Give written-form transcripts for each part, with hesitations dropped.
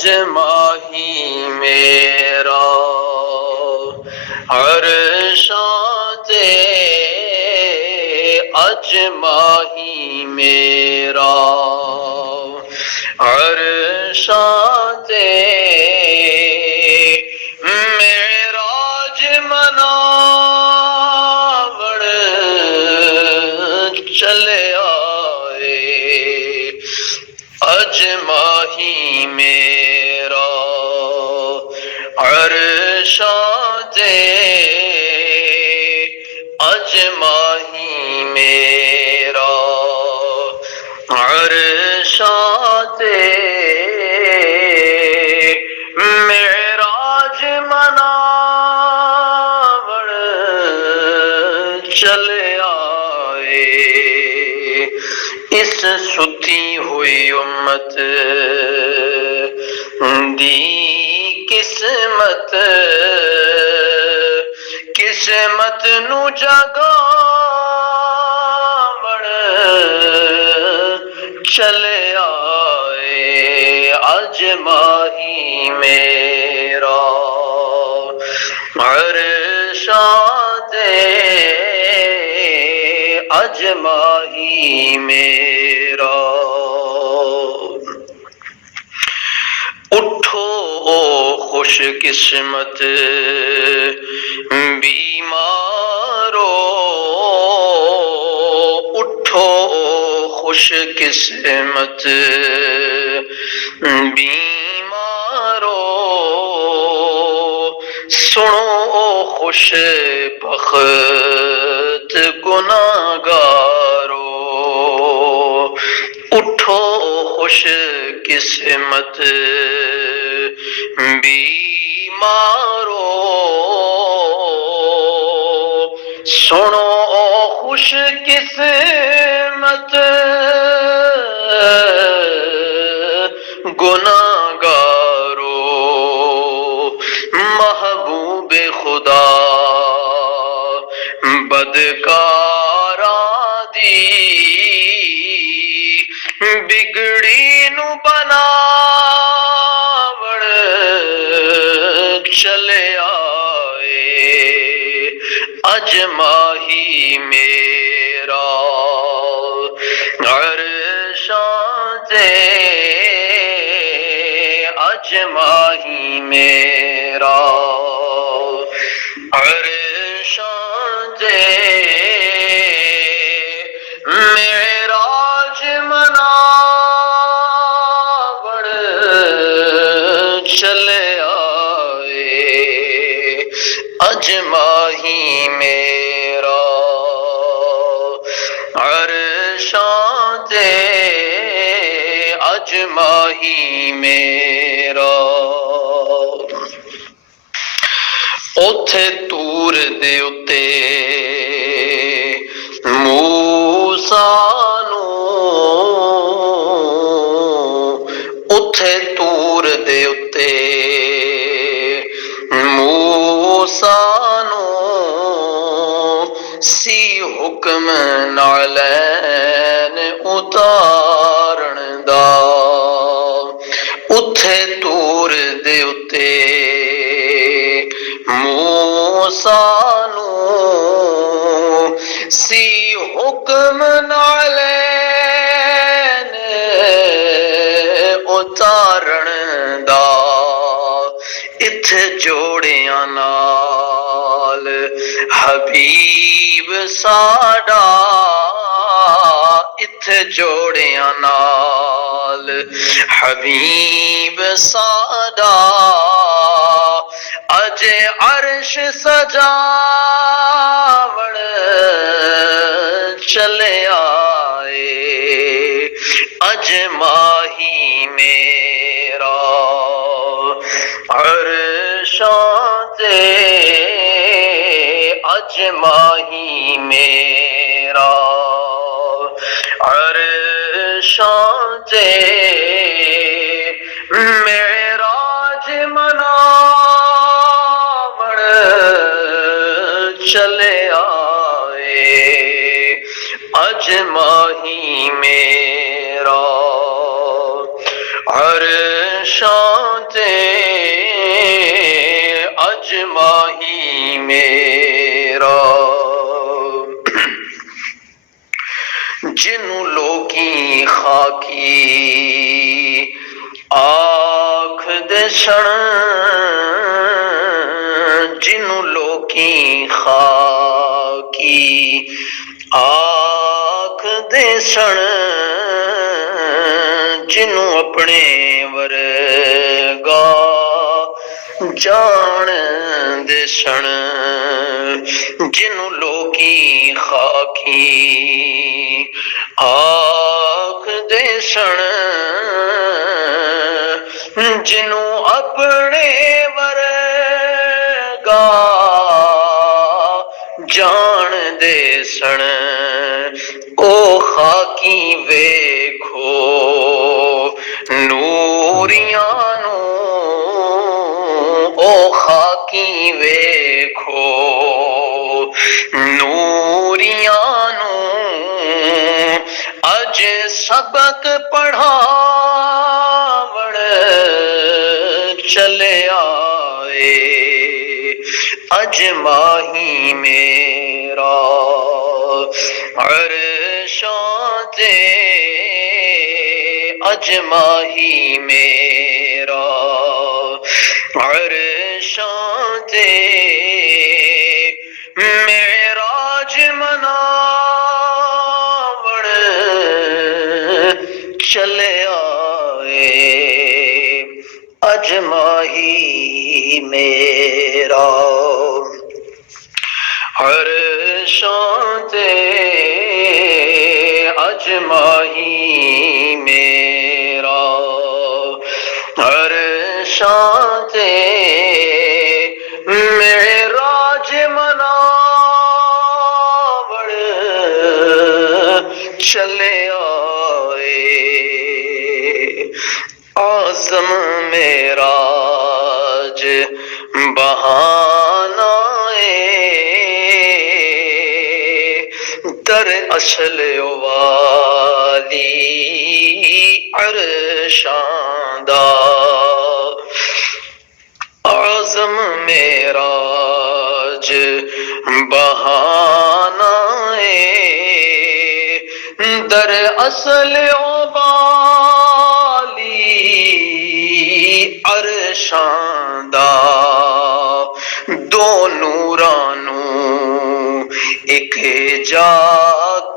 اج ماہی میرا عرشاں تے اج ماہی میرا عرشاں تے معراج مناوڑ چلے آئے اج ماہی میرا عرشاں تے اج ماہی میرا عرشاں تے معراج مناوڑ چلے آئے اس ستی ہوئی امت دی قسمت قسمت نو جگاوڑ چلے آئے اج ماہی میرا عرشاں تے اج ماہی میرا اٹھو او خوش قسمت بیمارو اٹھو او خوش قسمت بیمارو سنو او خوش بخت گناہگارو اٹھو خوش قسمت بیمارو سنو خوش قسمت گناہگارو محبوب خدا بدکاراں دی بگڑی نو بناوڑ چلے آئے اج ماہی میرا عرشاں تے اج ماہی میرا عرشاں تے معراج مناوڑ چلے آئے اج ماہی میرا عرشاں تے اج ماہی میرا اوتھے تور دے اتے موسیٰ نو اوتھے تور دے اتے موسیٰ نو سی حکم نالین اتارن دا اوتھے تور دے اتے موسیٰ نو سی حکم نالین اتارن دا اتھے جوڑیاں نال حبیب ساڈا اتھے جوڑیاں نال حبیب ساڈا اج عرش سجاوڑ چلے آئے اج ماہی میرا عرشاں تے اج ماہی میرا عرشاں تے معراج مناوڑ چلے آئے اج ماہی میرا عرشاں تے اجماہی میرا جنوں لوکی خاکی آکھ دے سن جنوں لوکی خاکی آکھ دے سن جنوں اپنے ورگا جان دے سن جنوں لوکی خاکی آکھ دے سن جنوں اپنے ورگا جان دے سن او خاکی ویکھو نوریاں نو او خاکی ویکھو نوریاں نو اج سبق پڑھاوڑ چلے آئے اج ماہی میرا عرشاں تے اج ماہی میرا عرشاں تے معراج مناوڑ چلے آئے اج ماہی میرا عرشاں تے اج ماہی میرا عرشاں تے معراج مناوڑ چلے آئے اعظم معراج بہانہ در اصل والی عرشاں دا اعظم معراج بہانہ در اصل والی عرشاں دا دو نورانو ایک جا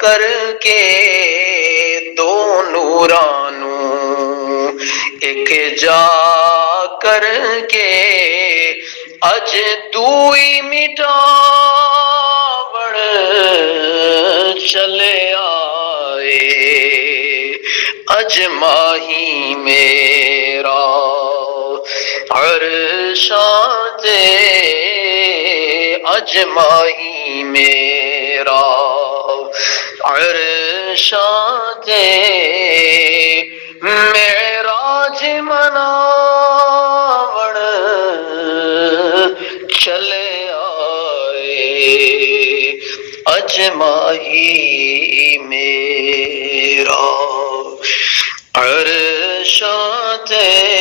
کر کے دو نورانو ایک جا کر کے اج دوئی مٹاوڑ چلے آئے اج ماہی میرا عرشاں تے اج ماہی میرا عرشاں تے معراج مناوڑ چلے آئے اج ماہی میرا عرشاں تے